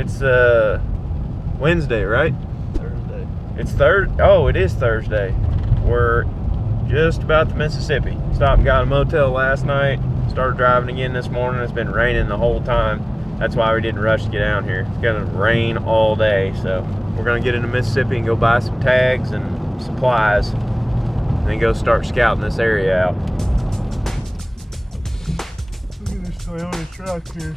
It's Wednesday, right? Thursday. It's oh, it is Thursday. We're just about to Mississippi. Stopped and got a motel last night. Started driving again this morning. It's been raining the whole time. That's why we didn't rush to get down here. It's gonna rain all day, so we're gonna get into Mississippi and go buy some tags and supplies, and then go start scouting this area out. Look at this Toyota truck here.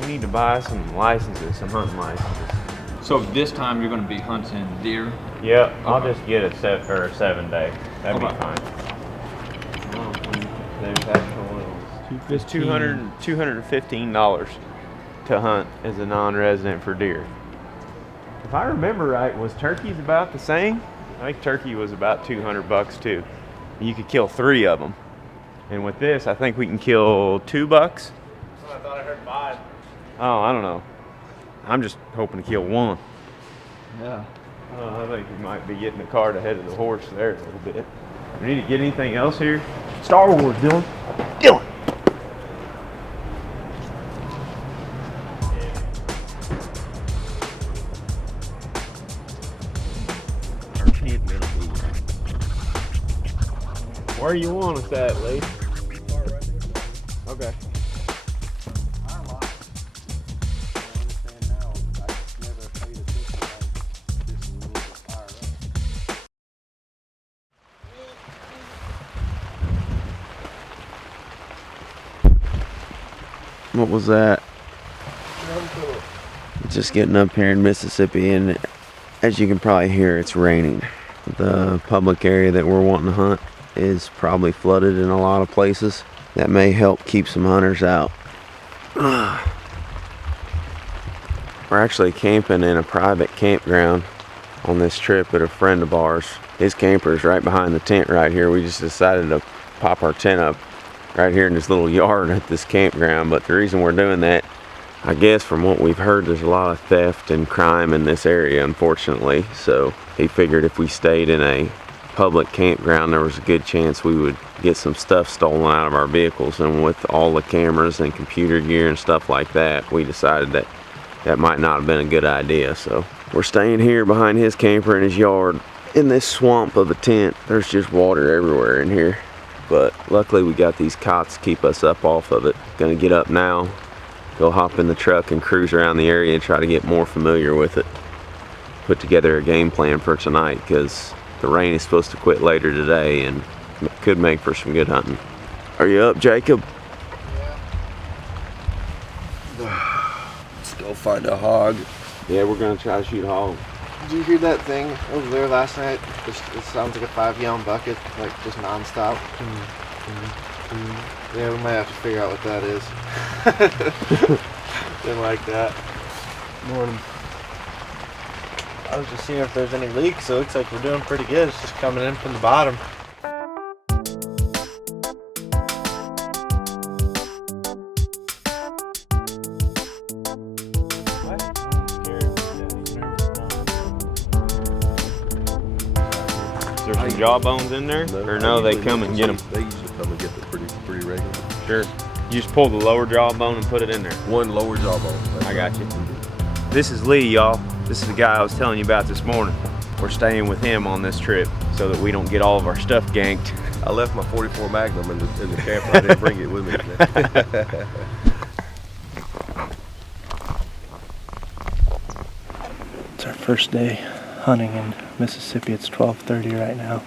We need to buy some licenses, some hunting licenses. So this time you're going to be hunting deer? Yep, I'll just get a 7 day. That'd be fine. There's actual little. It's $215 to hunt as a non-resident for deer. If I remember right, was turkeys about the same? I think turkey was about $200 too. You could kill 3 of them. And with this, I think we can kill 2 bucks. Oh, I thought I heard 5. Oh, I don't know. I'm just hoping to kill 1. Yeah. Oh, I think we might be getting the cart ahead of the horse there a little bit. We need to get anything else here? Star Wars, Dylan. Dylan! Where you want us at, Lee? Okay. What was that? Just getting up here in Mississippi, and as you can probably hear, it's raining. The public area that we're wanting to hunt is probably flooded in a lot of places. That may help keep some hunters out. We're actually camping in a private campground on this trip at a friend of ours. His camper's right behind the tent right here. We just decided to pop our tent up right here in this little yard at this campground. But the reason we're doing that, I guess from what we've heard, there's a lot of theft and crime in this area, unfortunately. So he figured if we stayed in a public campground, there was a good chance we would get some stuff stolen out of our vehicles. And with all the cameras and computer gear and stuff like that, we decided that that might not have been a good idea. So we're staying here behind his camper in his yard in this swamp of a tent. There's just water everywhere in here. But luckily we got these cots to keep us up off of it. Gonna get up now, go hop in the truck and cruise around the area and try to get more familiar with it. Put together a game plan for tonight, because the rain is supposed to quit later today and could make for some good hunting. Are you up, Jacob? Yeah. Let's go find a hog. Yeah, we're gonna try to shoot a hog. Did you hear that thing over there last night? It sounds like a 5-gallon bucket, like just non-stop. Yeah, we might have to figure out what that is. Didn't like that. Morning. I was just seeing if there's any leaks. It looks like we're doing pretty good. It's just coming in from the bottom. Is there some jawbones in there? Or no, they come and get them? They usually come and get them pretty regular. Sure. You just pull the lower jawbone and put it in there. One lower jawbone. I got you. This is Lee, y'all. This is the guy I was telling you about this morning. We're staying with him on this trip so that we don't get all of our stuff ganked. I left my 44 Magnum in the camper. I didn't bring it with me today. It's our first day hunting in Mississippi. It's 12:30 right now.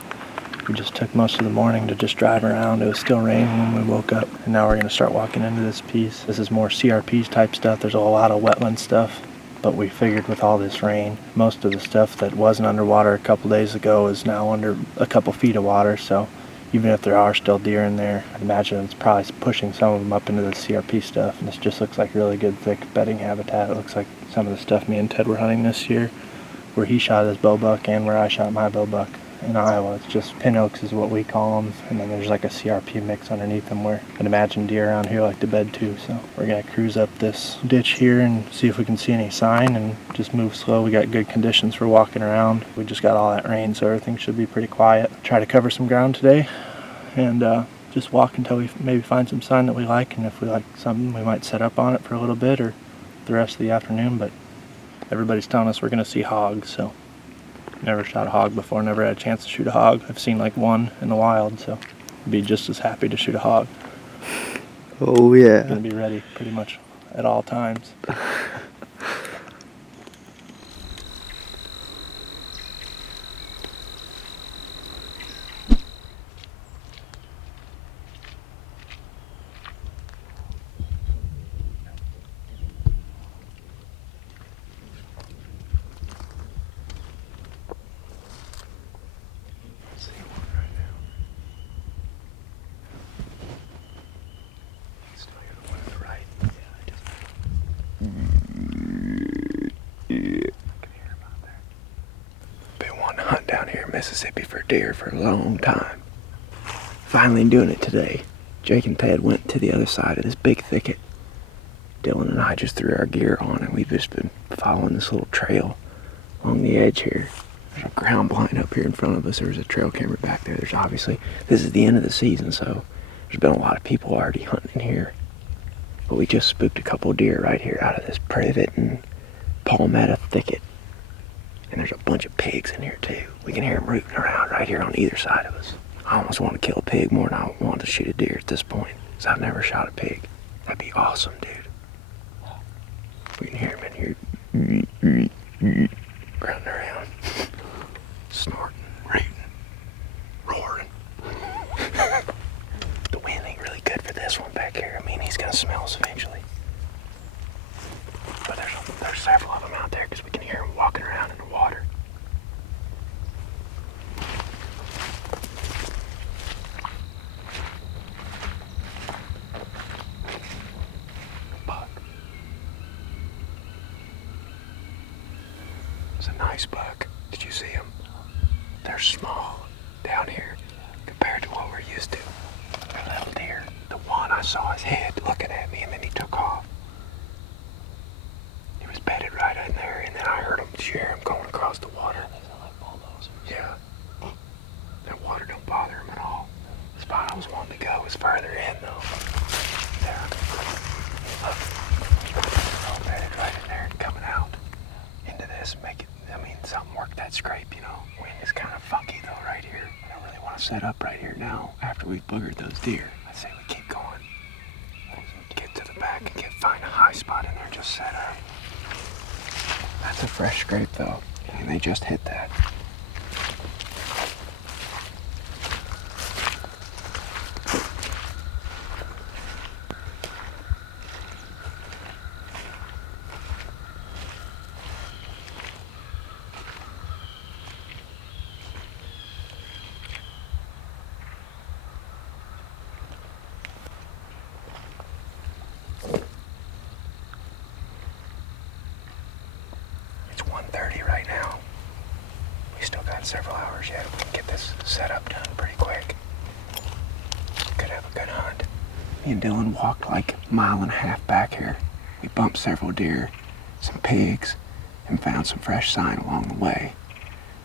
We just took most of the morning to just drive around. It was still raining when we woke up, and now we're going to start walking into this piece. This is more CRP type stuff. There's a lot of wetland stuff, but we figured with all this rain, most of the stuff that wasn't underwater a couple days ago is now under a couple feet of water. So even if there are still deer in there, I imagine it's probably pushing some of them up into the CRP stuff. And this just looks like really good thick bedding habitat. It looks like some of the stuff me and Ted were hunting this year, where he shot his bow buck and where I shot my bow buck. in Iowa. It's just pin oaks is what we call them, and then there's like a CRP mix underneath them where I'd imagine deer around here like to bed too. So we're gonna cruise up this ditch here and see if we can see any sign and just move slow. We got good conditions for walking around. We just got all that rain, so everything should be pretty quiet. Try to cover some ground today and just walk until we maybe find some sign that we like, and if we like something we might set up on it for a little bit or the rest of the afternoon. But everybody's telling us we're gonna see hogs, so never shot a hog before, never had a chance to shoot a hog. I've seen like one in the wild, so I'd be just as happy to shoot a hog. Oh yeah. Gonna be ready pretty much at all times. Been wanting to hunt down here in Mississippi for deer for a long time. Finally doing it today. Jake and Ted went to the other side of this big thicket. Dylan and I just threw our gear on and we've just been following this little trail along the edge here. There's a ground blind up here in front of us. There's a trail camera back there. There's obviously, this is the end of the season, so there's been a lot of people already hunting here. But we just spooked a couple deer right here out of this privet and palmetto thicket. And there's a bunch of pigs in here too. We can hear them rooting around right here on either side of us. I almost want to kill a pig more than I want to shoot a deer at this point, because I've never shot a pig. That'd be awesome, dude. We can hear them in here running around, snorting, rooting, roaring. The wind ain't really good for this one back here. I mean, he's gonna smell us eventually. But there's several of them out there because we can hear them walking around in the water. Buck. It's a nice buck. Did you see him? They're small down here compared to what we're used to. They're little deer. The one, I saw his head looking at me and then he took off. He was bedded right in there, and then I heard him going across the water. Yeah. That water don't bother him at all. The spot I was wanting to go was further in though. There. Look. All bedded right in there and coming out into this. Something work that scrape, you know. Wind is kind of funky though right here. I don't really want to set up right here now after we've boogered those deer. I'd say we keep going. Get to the back and find a high spot in there, just set up. That's a fresh scrape though, and they just hit that. It's 1:30 right now. We still got several hours yet. We can get this setup done pretty quick. Could have a good hunt. Me and Dylan walked like a mile and a half back here. We bumped several deer, some pigs, and found some fresh sign along the way.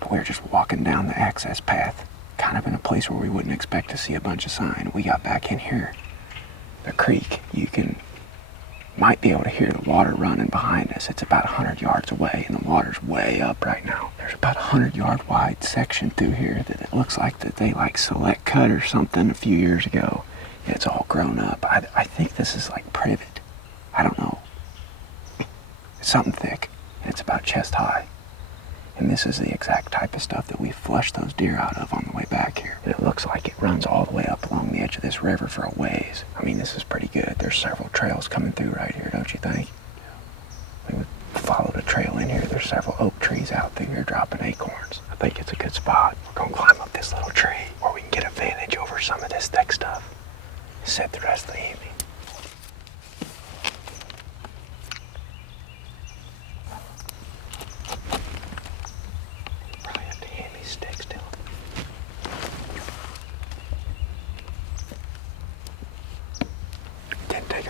But we were just walking down the access path, kind of in a place where we wouldn't expect to see a bunch of sign. We got back in here. The creek, might be able to hear the water running behind us. It's about 100 yards away, and the water's way up right now. There's about a 100-yard wide section through here that it looks like that they like select cut or something a few years ago. And it's all grown up. I think this is like privet. I don't know. It's something thick, and it's about chest high. And this is the exact type of stuff that we flushed those deer out of on the way back here. And it looks like it runs all the way up along the edge of this river for a ways. I mean, this is pretty good. There's several trails coming through right here, don't you think? We followed a trail in here. There's several oak trees out through here dropping acorns. I think it's a good spot. We're gonna climb up this little tree where we can get advantage over some of this thick stuff. Sit the rest of the evening. Probably have to hand these sticks to him.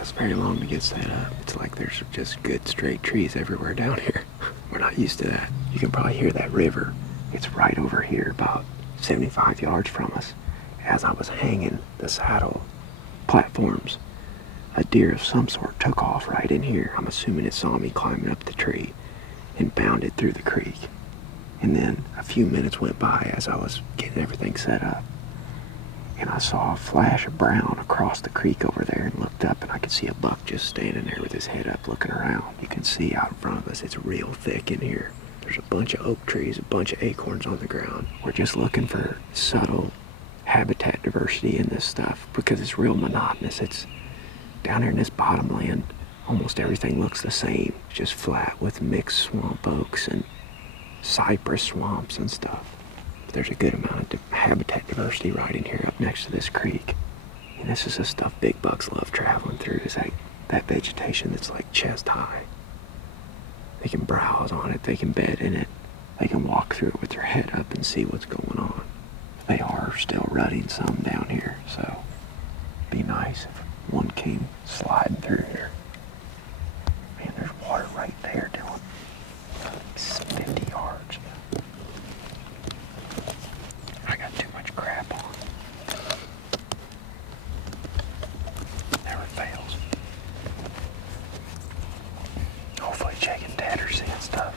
us very long to get set up. It's like there's just good straight trees everywhere down here. We're not used to that. You can probably hear that river. It's right over here, about 75 yards from us. As I was hanging the saddle platforms, a deer of some sort took off right in here. I'm assuming it saw me climbing up the tree and bounded through the creek. And then a few minutes went by as I was getting everything set up. And I saw a flash of brown across the creek over there and looked up, and I could see a buck just standing there with his head up looking around. You can see out in front of us, it's real thick in here. There's a bunch of oak trees, a bunch of acorns on the ground. We're just looking for subtle habitat diversity in this stuff because it's real monotonous. It's down here in this bottomland, almost everything looks the same. It's just flat with mixed swamp oaks and cypress swamps and stuff. There's a good amount of habitat diversity right in here up next to this creek. And this is the stuff big bucks love traveling through, is that vegetation that's like chest high. They can browse on it, they can bed in it, they can walk through it with their head up and see what's going on. They are still rutting some down here, so it'd be nice if one came sliding through here. Man, there's water right there, Dylan. It's 50 yards. I got too much crap on. Never fails. Hopefully Jake and Dad are seeing stuff.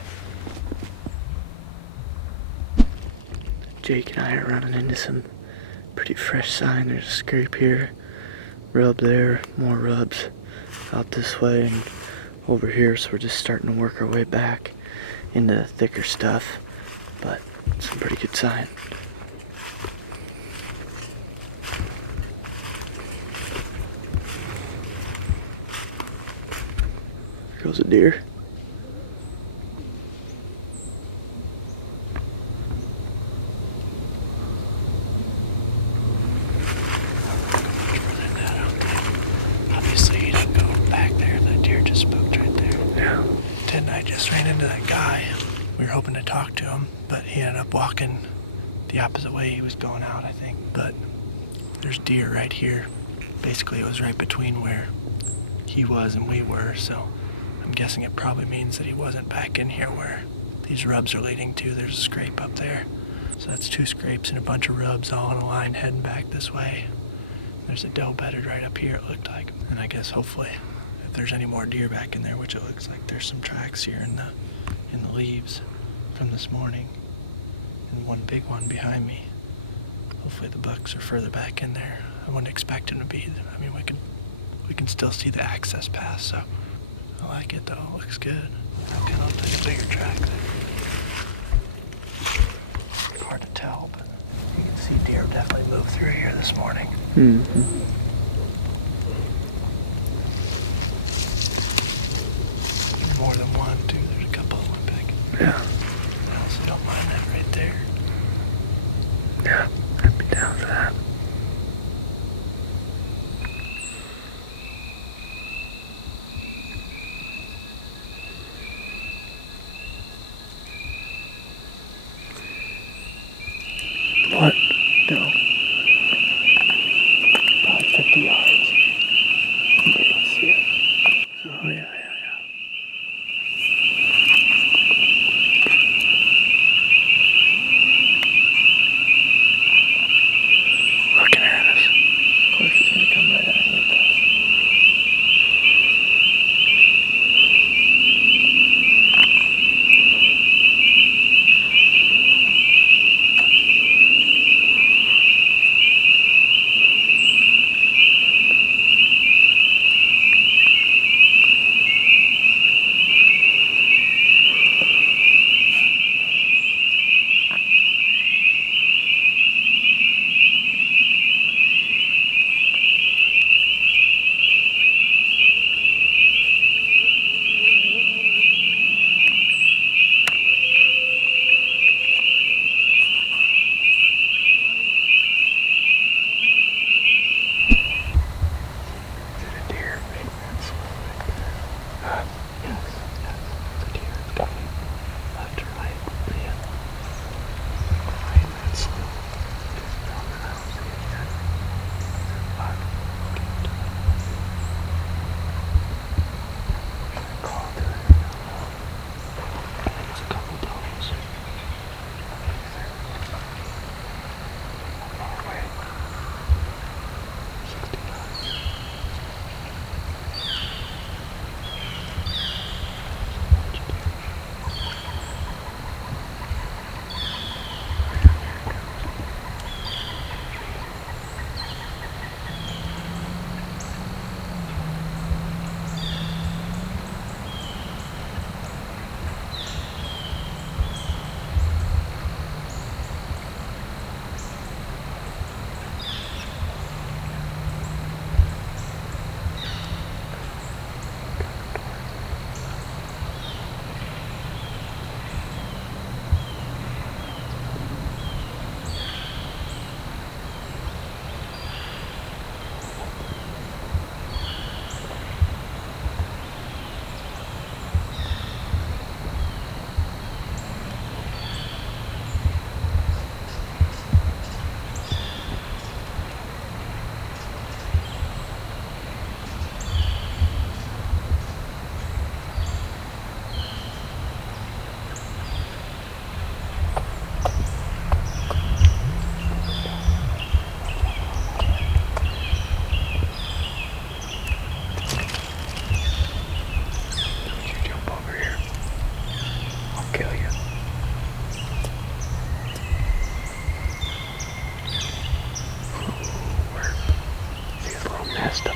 Jake and I are running into some pretty fresh sign. There's a scrape here, rub there, more rubs out this way and over here. So we're just starting to work our way back into the thicker stuff, but it's a pretty good sign. There goes a deer. Obviously you didn't go back there and that deer just spooked right there. Yeah. Ted and I just ran into that guy. We were hoping to talk to him, but he ended up walking the opposite way he was going out, I think. But there's deer right here. Basically it was right between where he was and we were, so I'm guessing it probably means that he wasn't back in here where these rubs are leading to. There's a scrape up there. So that's 2 scrapes and a bunch of rubs all in a line heading back this way. There's a doe bedded right up here, it looked like. And I guess hopefully if there's any more deer back in there, which it looks like there's some tracks here in the leaves from this morning. And one big one behind me. Hopefully the bucks are further back in there. I wouldn't expect them to be. I mean, we can still see the access pass, so I like it though. It looks good. Okay, I'll take a bigger track then. Hard to tell, but you can see deer definitely moved through here this morning. Mm-hmm. More than one, too. There's a couple of them back. Yeah. I also don't mind that right there. Yeah, I'd be down for that. What? No. Probably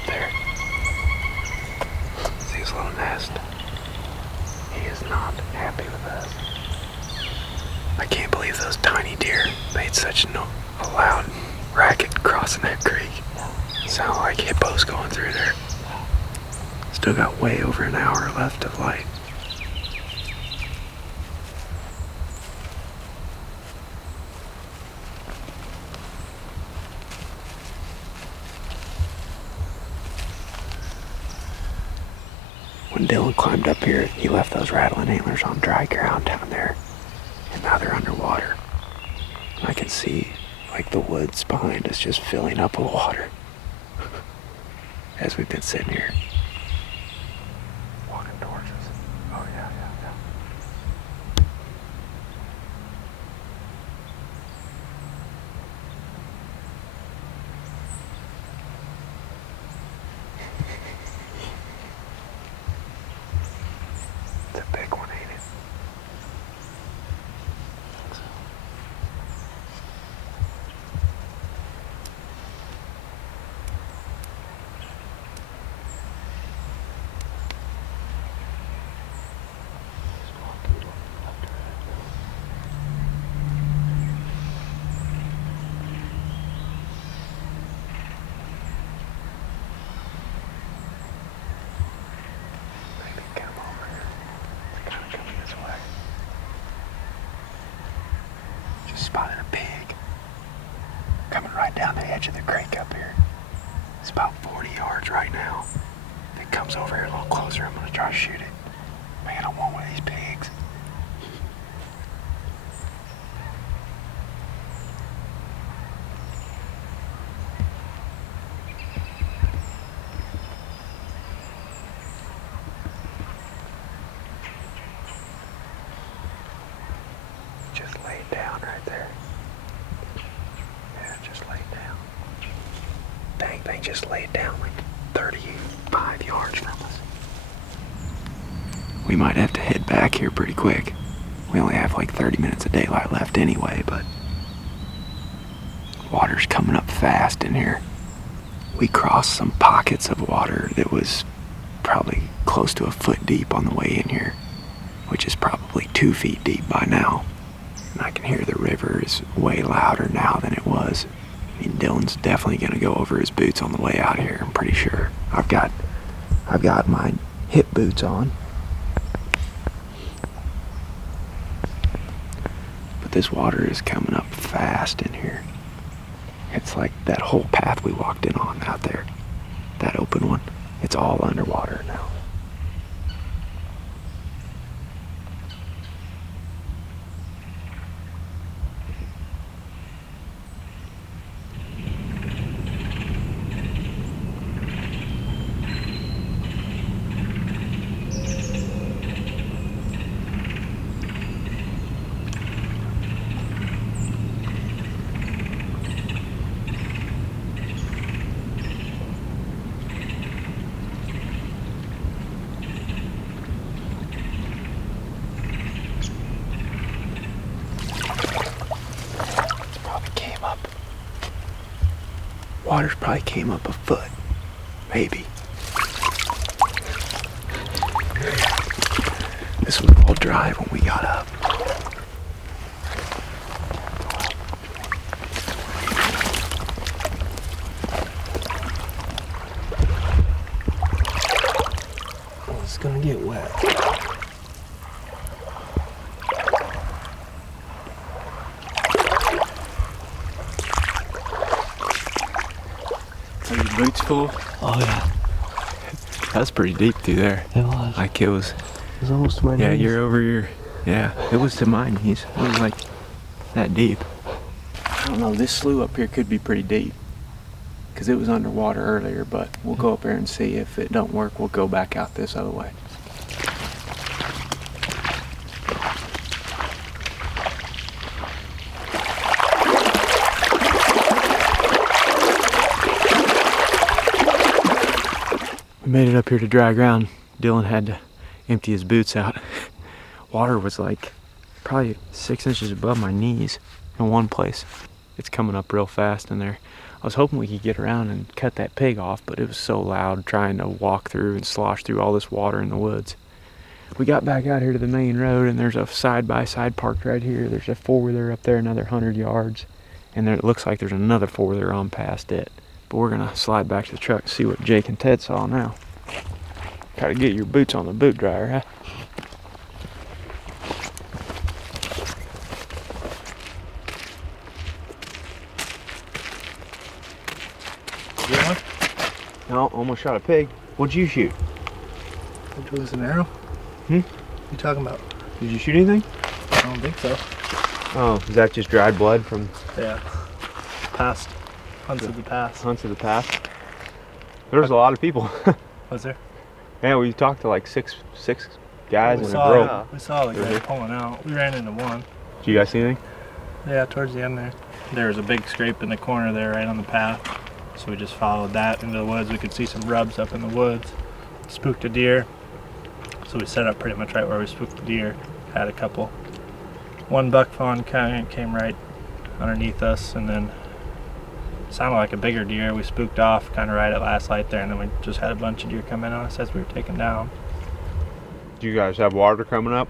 up there. See his little nest? He is not happy with us. I can't believe those tiny deer made such a loud racket crossing that creek. Sound like hippos going through there. Still got way over an hour left of light. When Dylan climbed up here, he left those rattling antlers on dry ground down there, and now they're underwater. And I can see like the woods behind us just filling up with water as we've been sitting here. Walking towards us. Oh yeah. It's a big one, ain't it? Maybe come over here. It's kind of coming this way. Just spotted a pig coming right down the edge of the creek up here. It's about 40 yards right now. If it comes over here a little closer, I'm gonna try to shoot it. Man, I want one of these pigs. Just laid down right there. Yeah, just laid down. Dang, they just laid down like 35 yards from us. We might have to head back here pretty quick. We only have like 30 minutes of daylight left anyway, but water's coming up fast in here. We crossed some pockets of water that was probably close to a foot deep on the way in here, which is probably 2 feet deep by now. And I can hear the river is way louder now than it was. I mean, Dylan's definitely gonna go over his boots on the way out here, I'm pretty sure. I've got my hip boots on. But this water is coming up fast in here. It's like that whole path we walked in on out there, that open one, it's all underwater now. Water's probably came up a foot, maybe. This was all dry when we got up. Oh, it's gonna get wet. Are your boots full? Oh yeah, That's pretty deep through there. it was. Like it was, almost to my yeah, knees. you're over your, yeah, it was to my knees. It was like that deep. I don't know, this slough up here could be pretty deep because it was underwater earlier, but we'll go up there and see. If it don't work, we'll go back out this other way. We made it up here to dry ground. Dylan had to empty his boots out. Water was like probably 6 inches above my knees in one place. It's coming up real fast in there. I was hoping we could get around and cut that pig off, but it was so loud trying to walk through and slosh through all this water in the woods. We got back out here to the main road, and there's a side-by-side parked right here. There's a four-wheeler up there another 100 yards, and there, it looks like there's another four-wheeler on past it. But we're gonna slide back to the truck and see what Jake and Ted saw now. Gotta get your boots on the boot dryer, huh? Get one? No, almost shot a pig. What'd you shoot? Which was an arrow? What you talking about? Did you shoot anything? I don't think so. Oh, is that just dried blood from Yeah. Past. Hunts of the past. hunts of the past? There's a lot of people. Was there? Yeah, we talked to like six guys We and a saw, rope. we saw the guy pulling out. We ran into one. Did you guys see anything? Yeah, towards the end there. There was a big scrape in the corner there right on the path. So we just followed that into the woods. We could see some rubs up in the woods. Spooked a deer. So we set up pretty much right where we spooked the deer. Had a couple. One buck fawn came right underneath us, and then sounded like a bigger deer. We spooked off kind of right at last light there, and then we just had a bunch of deer come in on us as we were taking down. Do you guys have water coming up?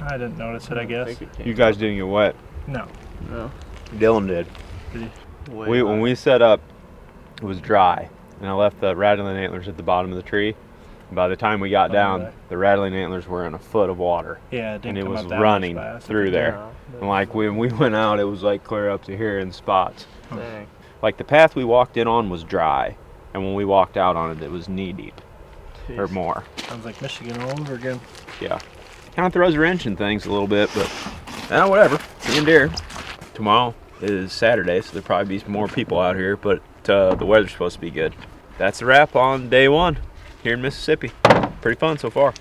I didn't notice it, I guess. You guys didn't get wet. No. No. Dylan did. Did he? When we set up, it was dry, and I left the rattling antlers at the bottom of the tree. By the time we got down, really? the rattling antlers were in a foot of water, Yeah, it didn't and it come was up that running much fast. through there. And like when we went out, it was like clear up to here in spots. Dang. Like the path we walked in on was dry, and when we walked out on it, it was knee deep or Jeez. more. Sounds like Michigan all over again. Yeah, kind of throws a wrench in things a little bit, but whatever. Seeing deer. Tomorrow is Saturday, so there'll probably be some more people out here, but the weather's supposed to be good. That's a wrap on day one here in Mississippi. Pretty fun so far.